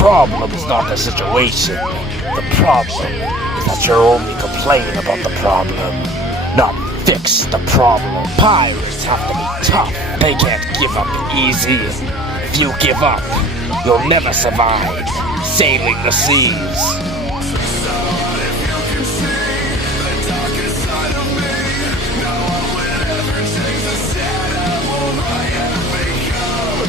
problem is not the situation. The problem is that you only complain about the problem, not fix the problem. Pirates have to be tough. They can't give up easy. If you give up, you'll never survive sailing the seas.